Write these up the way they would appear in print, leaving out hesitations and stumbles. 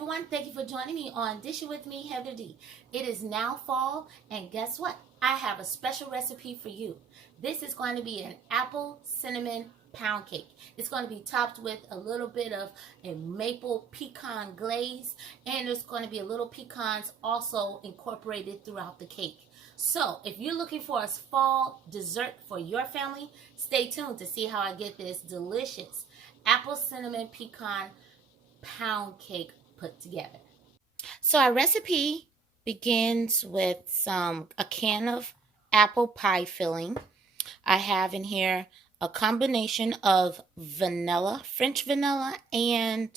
everyone, thank you for joining me on Dish It With Me, Heather D. It is now fall, and guess what? I have a special recipe for you. This is going to be an apple cinnamon pound cake. It's going to be topped with a little bit of a maple pecan glaze, and there's going to be a little pecans also incorporated throughout the cake. So if you're looking for a fall dessert for your family, stay tuned to see how I get this delicious apple cinnamon pecan pound cake put together. So our recipe begins with a can of apple pie filling. I have in here a combination of vanilla, French vanilla, and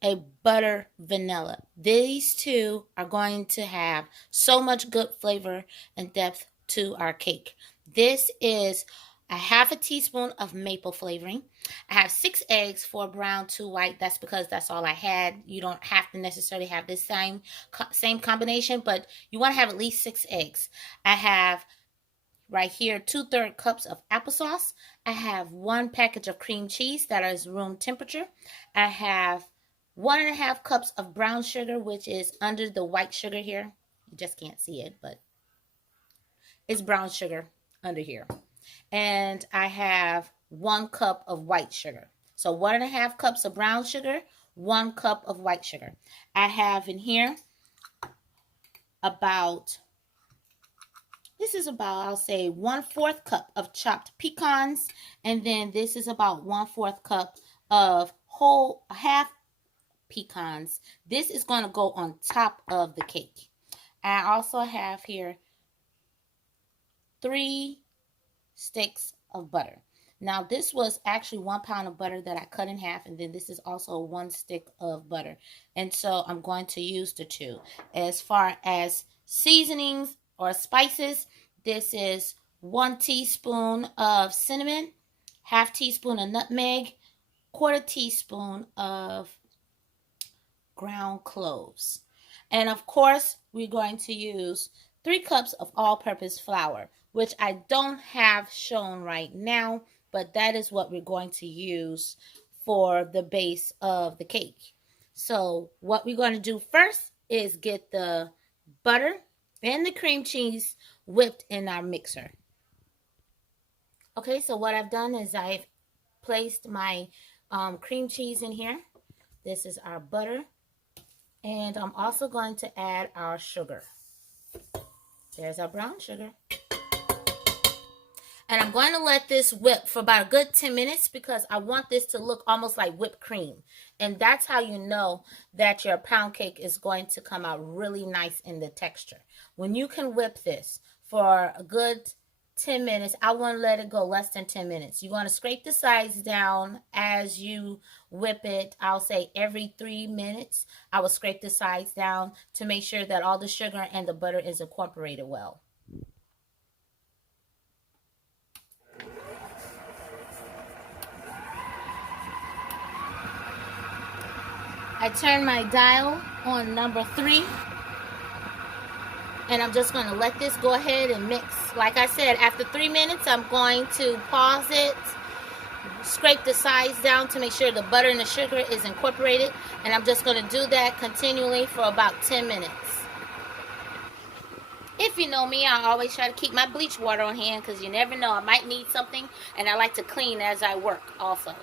a butter vanilla. These two are going to have so much good flavor and depth to our cake. This is a half a teaspoon of maple flavoring. I have 6 eggs, 4 brown, 2 white. That's because that's all I had. You don't have to necessarily have this same combination, but you want to have at least 6 eggs. I have right here 2/3 cups of applesauce. I have 1 package of cream cheese that is room temperature. I have 1.5 cups of brown sugar, which is under the white sugar here. You just can't see it, but it's brown sugar under here. And I have 1 cup of white sugar. So 1.5 cups of brown sugar, 1 cup of white sugar. I have in here this is about, I'll say 1/4 cup of chopped pecans. And then this is about 1/4 cup of half pecans. This is going to go on top of the cake. I also have here 3 sticks of butter. Now this was actually 1 pound of butter that I cut in half, and then this is also 1 stick of butter. And so I'm going to use the 2. As far as seasonings or spices, this is 1 teaspoon of cinnamon, 1/2 teaspoon of nutmeg, 1/4 teaspoon of ground cloves. And of course, we're going to use 3 cups of all-purpose flour, which I don't have shown right now, but that is what we're going to use for the base of the cake. So what we're going to do first is get the butter and the cream cheese whipped in our mixer. Okay, so what I've done is I've placed my cream cheese in here. This is our butter. And I'm also going to add our sugar. There's our brown sugar. And I'm going to let this whip for about a good 10 minutes because I want this to look almost like whipped cream. And that's how you know that your pound cake is going to come out really nice in the texture. When you can whip this for a good 10 minutes, I want to let it go less than 10 minutes. You want to scrape the sides down as you whip it. I'll say every 3 minutes, I will scrape the sides down to make sure that all the sugar and the butter is incorporated well. I turn my dial on number 3. And I'm just going to let this go ahead and mix. Like I said, after 3 minutes, I'm going to pause it, scrape the sides down to make sure the butter and the sugar is incorporated. And I'm just going to do that continually for about 10 minutes. If you know me, I always try to keep my bleach water on hand because you never know, I might need something. And I like to clean as I work also.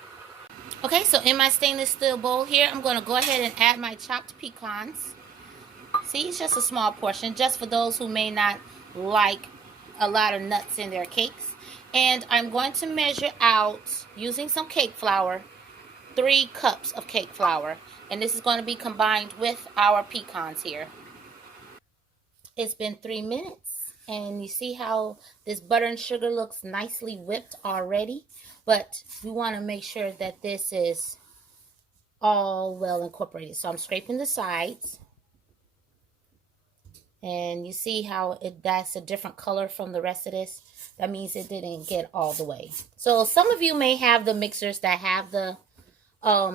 Okay, so in my stainless steel bowl here, I'm going to go ahead and add my chopped pecans. See, it's just a small portion, just for those who may not like a lot of nuts in their cakes. And I'm going to measure out, using some cake flour, 3 cups of cake flour. And this is going to be combined with our pecans here. It's been 3 minutes, and you see how this butter and sugar looks nicely whipped already. But we want to make sure that this is all well incorporated. So I'm scraping the sides. And you see how that's a different color from the rest of this. That means it didn't get all the way. So some of you may have the mixers that have the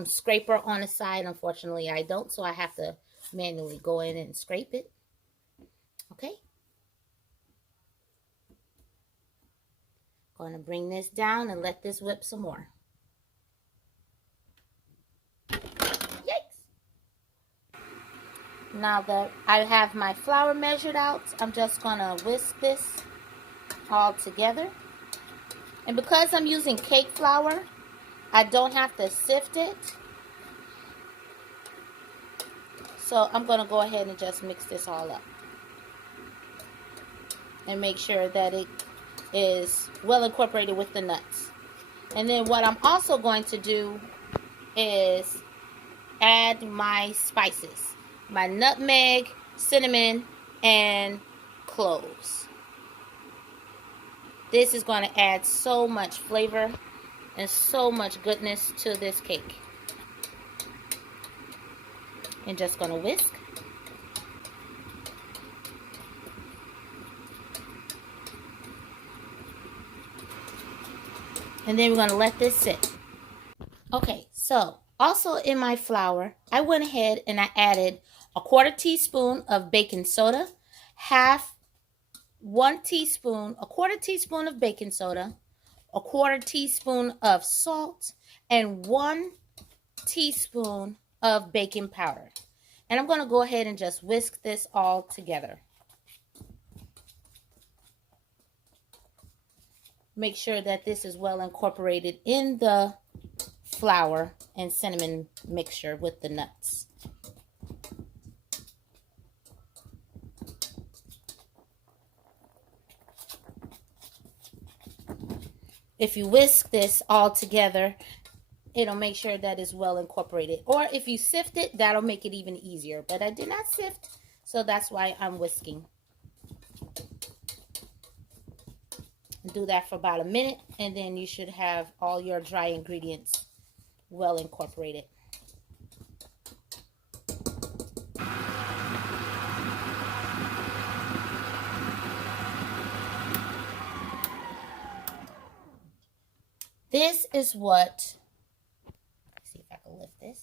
scraper on the side. Unfortunately, I don't. So I have to manually go in and scrape it. Okay. Going to bring this down and let this whip some more. Yikes. Now that I have my flour measured out, I'm just going to whisk this all together. And because I'm using cake flour, I don't have to sift it. So I'm going to go ahead and just mix this all up. And make sure that it is well incorporated with the nuts. And then what I'm also going to do is add my spices. My nutmeg, cinnamon, and cloves. This is going to add so much flavor and so much goodness to this cake. And just going to whisk. And then we're going to let this sit. Okay, so also in my flour, I went ahead and I added a 1/4 teaspoon of baking soda, a 1/4 teaspoon of baking soda, a 1/4 teaspoon of salt, and 1 teaspoon of baking powder. And I'm going to go ahead and just whisk this all together. Make sure that this is well incorporated in the flour and cinnamon mixture with the nuts. If you whisk this all together, it'll make sure that it's well incorporated. Or if you sift it, that'll make it even easier. But I did not sift, so that's why I'm whisking. Do that for about a minute, and then you should have all your dry ingredients well incorporated. This is what, let's see if I can lift this.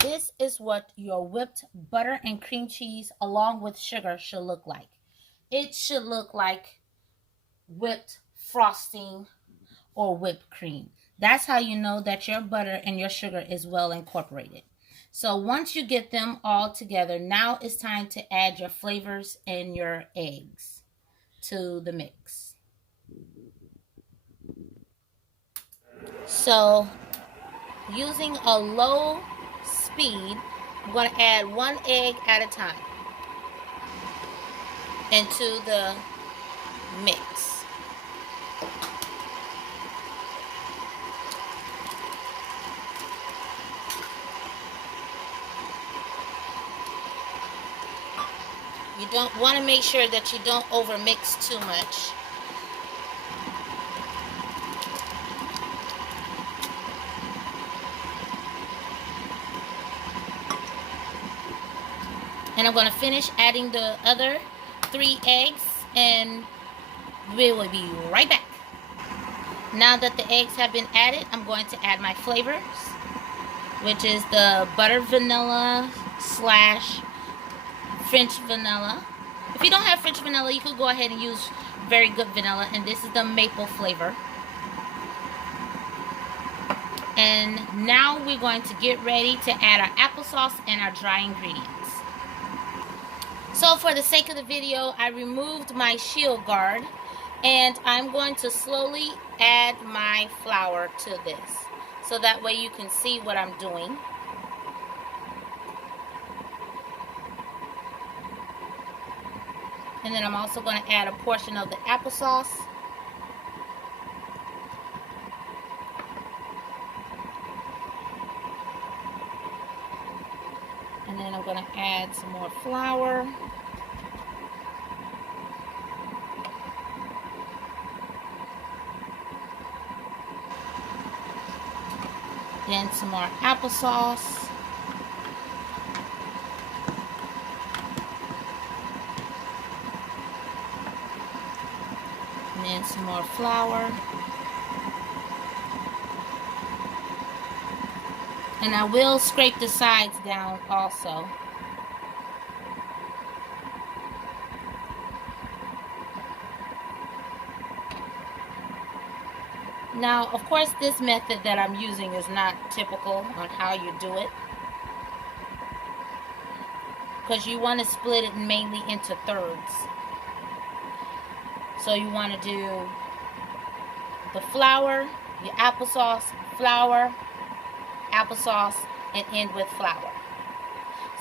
This is what your whipped butter and cream cheese along with sugar should look like. It should look like whipped frosting or whipped cream. That's how you know that your butter and your sugar is well incorporated. So once you get them all together, now it's time to add your flavors and your eggs to the mix. So using a low speed, I'm going to add 1 egg at a time into the mix. You don't want to make sure that you don't overmix too much. And I'm going to finish adding the other 3 eggs, and we will be right back. Now that the eggs have been added, I'm going to add my flavors, which is the butter vanilla / French vanilla. If you don't have French vanilla, you could go ahead and use very good vanilla, and this is the maple flavor. And now we're going to get ready to add our applesauce and our dry ingredients. So for the sake of the video, I removed my shield guard, and I'm going to slowly add my flour to this, so that way you can see what I'm doing. And then I'm also going to add a portion of the applesauce. And then I'm going to add some more flour. Then some more applesauce. And then some more flour. And I will scrape the sides down also. Now, of course, this method that I'm using is not typical on how you do it. because you want to split it mainly into thirds. So you want to do the flour, your applesauce, flour, applesauce, and end with flour.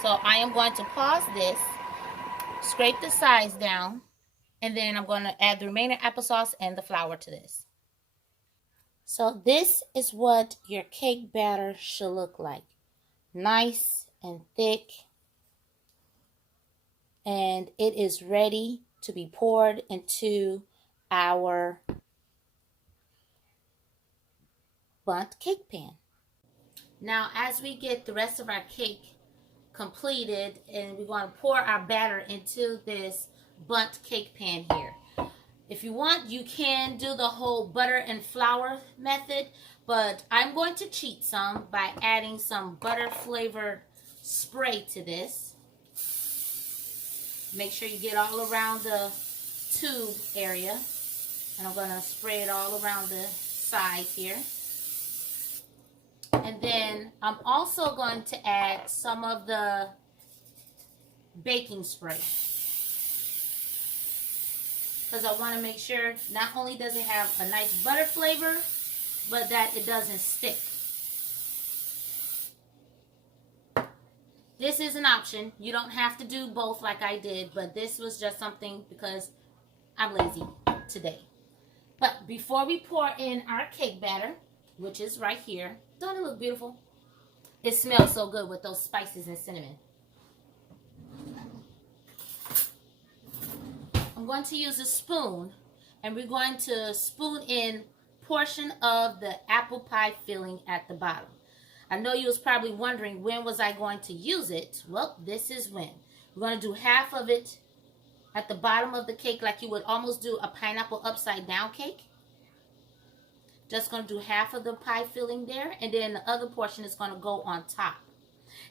So I am going to pause this, scrape the sides down, and then I'm going to add the remaining applesauce and the flour to this. So this is what your cake batter should look like. Nice and thick. And it is ready to be poured into our bundt cake pan. Now, as we get the rest of our cake completed, and we're going to pour our batter into this bundt cake pan here. If you want, you can do the whole butter and flour method, but I'm going to cheat some by adding some butter flavored spray to this. Make sure you get all around the tube area, and I'm going to spray it all around the sides here. And then I'm also going to add some of the baking spray, because I want to make sure not only does it have a nice butter flavor, but that it doesn't stick. This is an option. You don't have to do both like I did, but this was just something because I'm lazy today. But before we pour in our cake batter, which is right here, don't it look beautiful? It smells so good with those spices and cinnamon. I'm going to use a spoon, and we're going to spoon in portion of the apple pie filling at the bottom. I know you was probably wondering, when was I going to use it? Well, this is when. We're going to do half of it at the bottom of the cake, like you would almost do a pineapple upside down cake. Just going to do half of the pie filling there, and then the other portion is going to go on top.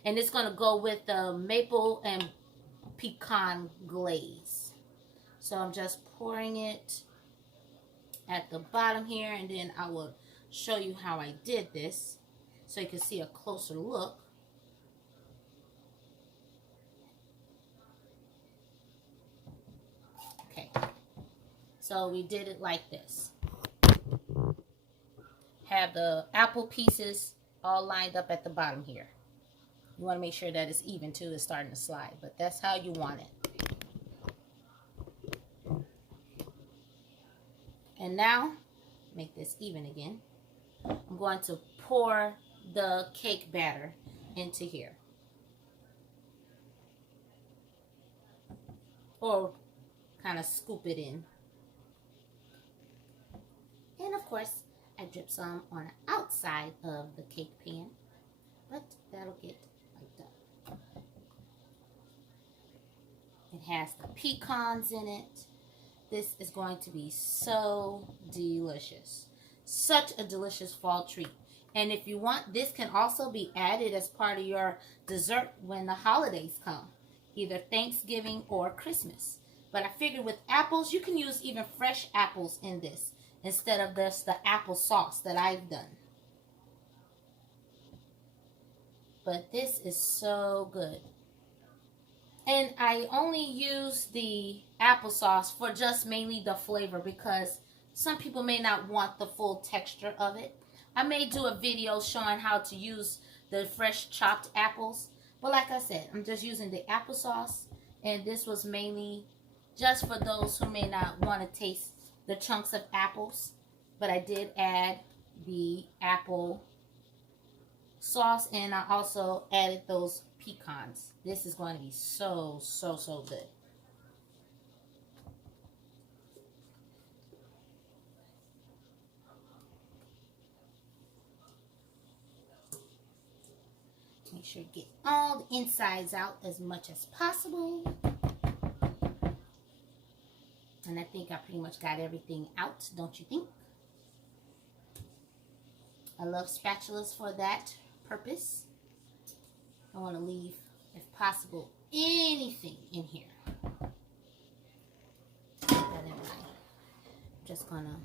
And it's going to go with the maple and pecan glaze. So I'm just pouring it at the bottom here, and then I will show you how I did this so you can see a closer look. Okay, so we did it like this. Have the apple pieces all lined up at the bottom here. You want to make sure that it's even too. It's starting to slide, but that's how you want it. And now, make this even again. I'm going to pour the cake batter into here. Or kind of scoop it in. And of course, I drip some on the outside of the cake pan, but that'll get wiped up. It has the pecans in it. This is going to be so delicious. Such a delicious fall treat. And if you want, this can also be added as part of your dessert when the holidays come, either Thanksgiving or Christmas. But I figured with apples, you can use even fresh apples in this instead of just the applesauce that I've done. But this is so good. And I only use the applesauce for just mainly the flavor, because some people may not want the full texture of it. I may do a video showing how to use the fresh chopped apples. But like I said, I'm just using the applesauce. And this was mainly just for those who may not want to taste the chunks of apples. But I did add the apple sauce, and I also added those pecans. This is going to be so good. Make sure you get all the insides out as much as possible. And I think I pretty much got everything out, don't you think? I love spatulas for that purpose. I want to leave, if possible, anything in here. I'm just gonna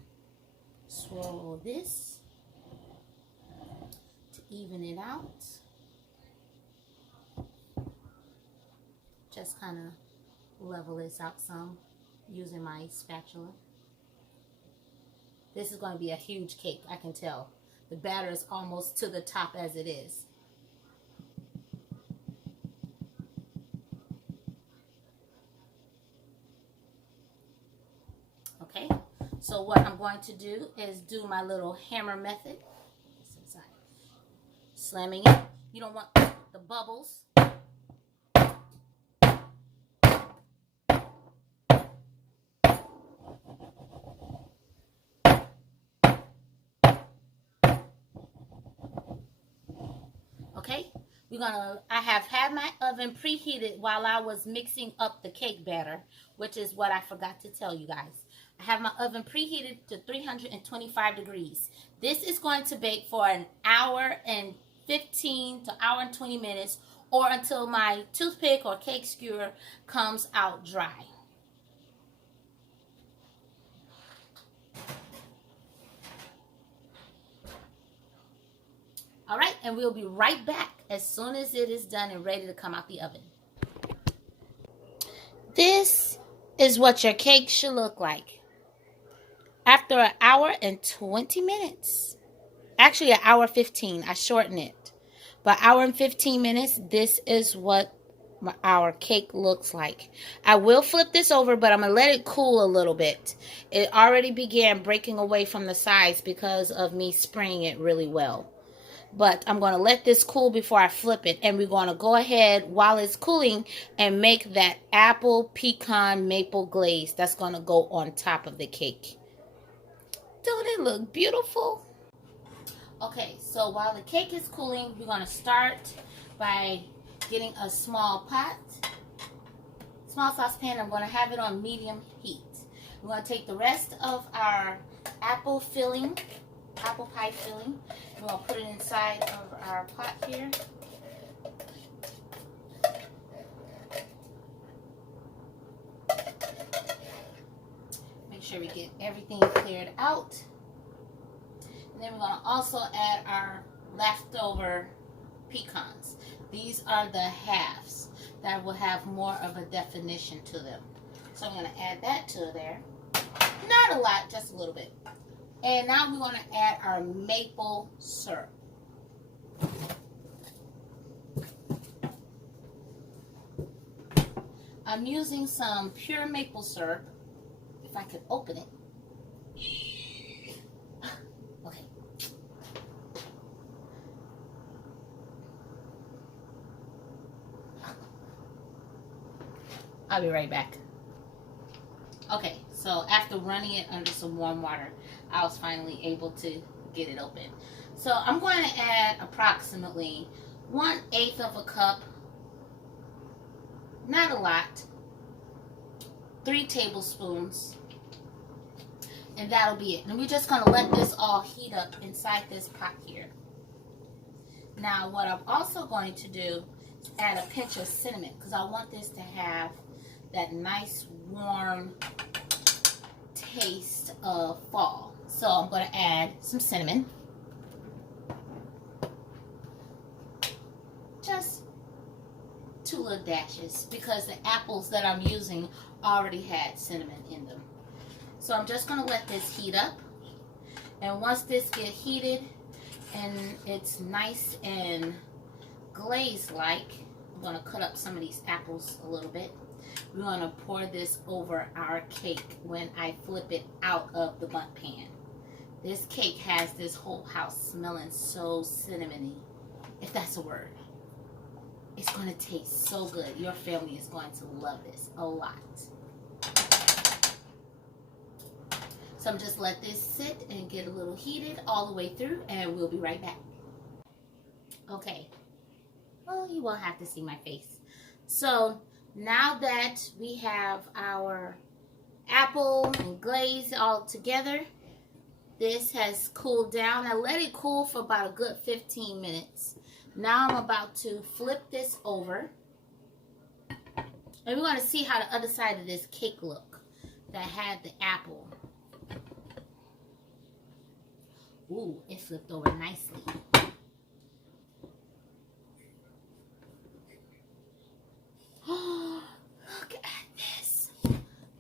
swirl this to even it out. Just kind of level this out some using my spatula. This is going to be a huge cake, I can tell. The batter is almost to the top as it is. Okay, so what I'm going to do is do my little hammer method. Slamming it. You don't want the bubbles. Okay, I have had my oven preheated while I was mixing up the cake batter, which is what I forgot to tell you guys. I have my oven preheated to 325 degrees. This is going to bake for an hour and 15 to hour and 20 minutes, or until my toothpick or cake skewer comes out dry. All right, and we'll be right back as soon as it is done and ready to come out the oven. This is what your cake should look like after an hour and 20 minutes. Actually, an hour 15. I shortened it. But hour and 15 minutes, this is what our cake looks like. I will flip this over, but I'm going to let it cool a little bit. It already began breaking away from the sides because of me spraying it really well. But I'm going to let this cool before I flip it. And we're going to go ahead while it's cooling and make that apple pecan maple glaze that's going to go on top of the cake. Don't it look beautiful? Okay, so while the cake is cooling, we're going to start by getting a small saucepan. I'm going to have it on medium heat. We're going to take the rest of our apple pie filling. We're going to put it inside of our pot here. Make sure we get everything cleared out. And then we're going to also add our leftover pecans. These are the halves that will have more of a definition to them. So I'm going to add that to there. Not a lot, just a little bit. And now we're going to add our maple syrup. I'm using some pure maple syrup. If I could open it. Okay. I'll be right back. Okay, so after running it under some warm water, I was finally able to get it open. So I'm going to add approximately 1/8 of a cup, not a lot, 3 tablespoons, and that'll be it. And we're just going to let this all heat up inside this pot here. Now what I'm also going to do is add a pinch of cinnamon, because I want this to have that nice warm taste of fall. So I'm going to add some cinnamon. Just 2 little dashes, because the apples that I'm using already had cinnamon in them. So I'm just going to let this heat up. And once this gets heated and it's nice and glaze-like, I'm going to cut up some of these apples a little bit. We're going to pour this over our cake when I flip it out of the bundt pan. This cake has this whole house smelling so cinnamony, if that's a word. It's going to taste so good. Your family is going to love this a lot. So I'm just let this sit and get a little heated all the way through, and we'll be right back. Okay. Well, you won't have to see my face. So now that we have our apple and glaze all together, this has cooled down. I let it cool for about a good 15 minutes. Now I'm about to flip this over. And we're going to see how the other side of this cake look that had the apple. Ooh, it flipped over nicely.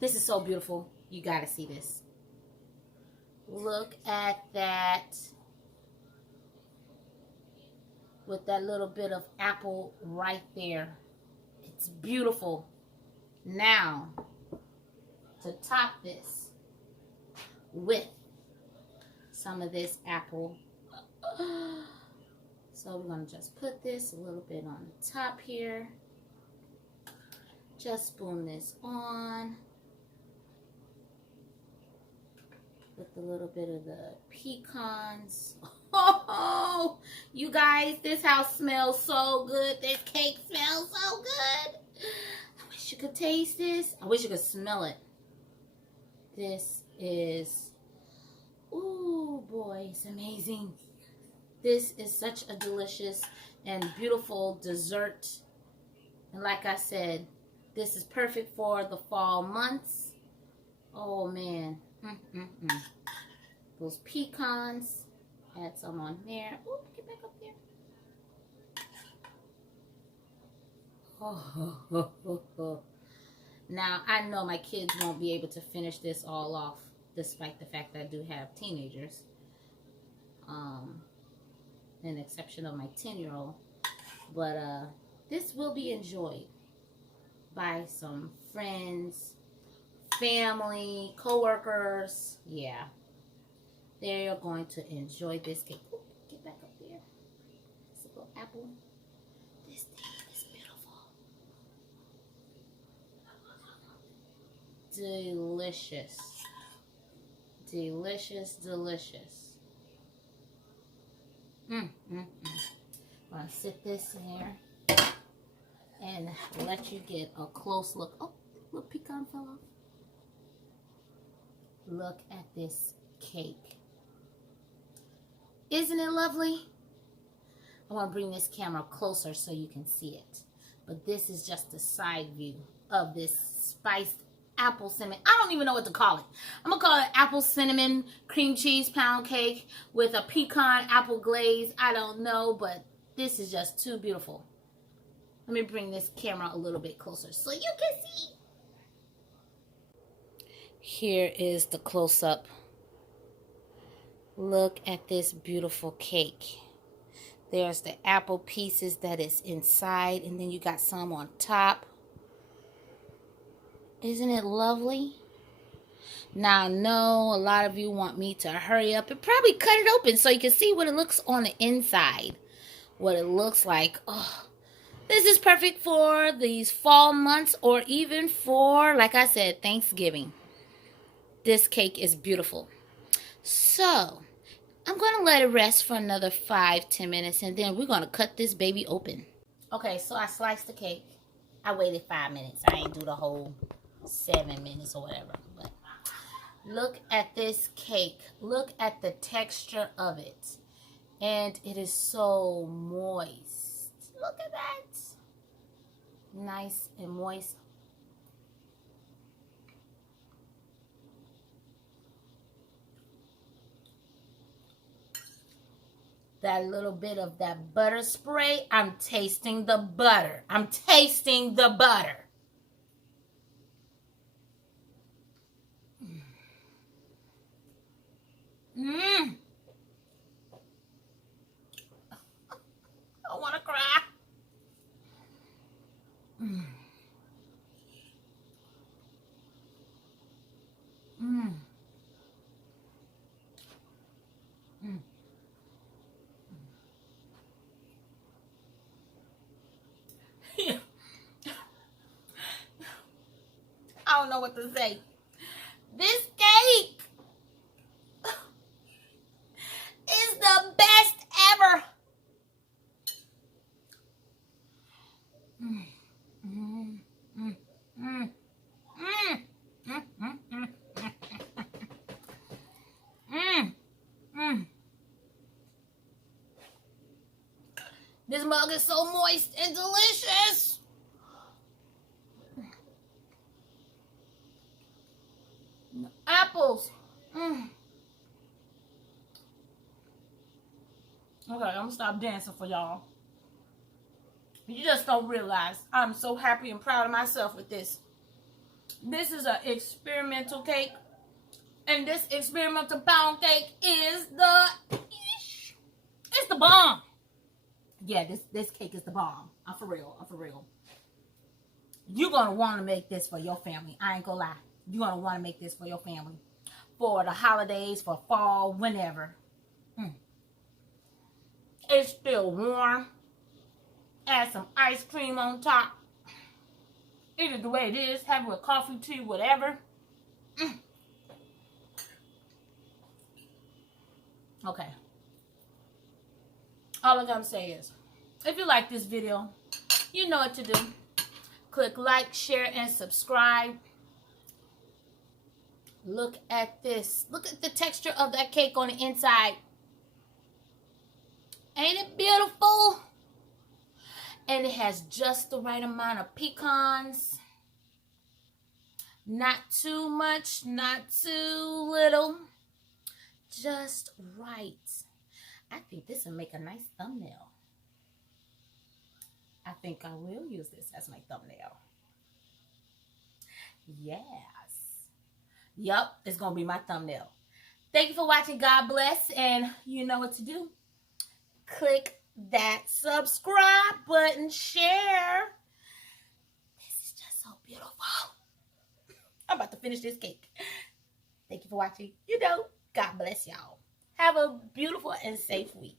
This is so beautiful. You gotta see this. Look at that. With that little bit of apple right there. It's beautiful. Now, to top this with some of this apple. So we're going to just put this a little bit on the top here. Just spoon this on. With a little bit of the pecans. Oh, you guys, this house smells so good. This cake smells so good. I wish you could taste this. I wish you could smell it. This is, ooh boy, it's amazing. This is such a delicious and beautiful dessert. And like I said, this is perfect for the fall months. Oh man. Those pecans, add some on there. Ooh, get back up there. Oh. Now, I know my kids won't be able to finish this all off, despite the fact that I do have teenagers. An exception of my 10-year-old. But this will be enjoyed by some friends, family, co-workers. Yeah, they are going to enjoy this cake. Ooh, get back up there. This little apple. This thing is beautiful. Delicious. Delicious, delicious. I'm going to sit this in there and let you get a close look. Oh, little pecan fell off. Look at this cake. Isn't it lovely? I want to bring this camera closer so you can see it. But this is just a side view of this spiced apple cinnamon. I don't even know what to call it. I'm going to call it apple cinnamon cream cheese pound cake with a pecan apple glaze. I don't know, but this is just too beautiful. Let me bring this camera a little bit closer so you can see. Here is the close-up. Look at this beautiful cake. There's the apple pieces that is inside, and then you got some on top. Isn't it lovely? Now, I know a lot of you want me to hurry up and probably cut it open so you can see what it looks on the inside. What it looks like. Oh, this is perfect for these fall months or even for, like I said, Thanksgiving. This cake is beautiful. So, I'm going to let it rest for another 5-10 minutes and then we're going to cut this baby open. Okay, so I sliced the cake. I waited 5 minutes. I ain't do the whole 7 minutes or whatever. But look at this cake. Look at the texture of it. And it is so moist. Look at that. Nice and moist. That little bit of that butter spray. I'm tasting the butter. I'm tasting the butter. Mmm. I want to cry. Mmm. Mmm. Mmm. I don't know what to say. This cake is the best ever. Mm, mm, mm, mm, mm, mm, mm, mm, mm. This mug is so moist and delicious. Apples. Mm. Okay, I'm gonna stop dancing for y'all. You just don't realize I'm so happy and proud of myself with this. This is an experimental cake. And this experimental pound cake is it's the bomb. Yeah, this cake is the bomb. I'm for real. I'm for real. You're going to want to make this for your family. I ain't going to lie. You're going to want to make this for your family. For the holidays, for fall, whenever. It's still warm. Add some ice cream on top. Eat it the way it is. Have it with coffee, tea, whatever. Okay. All I gotta say is, if you like this video, you know what to do. Click like, share, and subscribe. Look at this. Look at the texture of that cake on the inside. Ain't it beautiful? And it has just the right amount of pecans. Not too much, not too little. Just right. I think this will make a nice thumbnail. I think I will use this as my thumbnail. Yes. Yup, it's going to be my thumbnail. Thank you for watching. God bless. And you know what to do. Click that subscribe button. Share. This is just so beautiful. I'm about to finish this cake. Thank you for watching. You know, God bless y'all. Have a beautiful and safe week.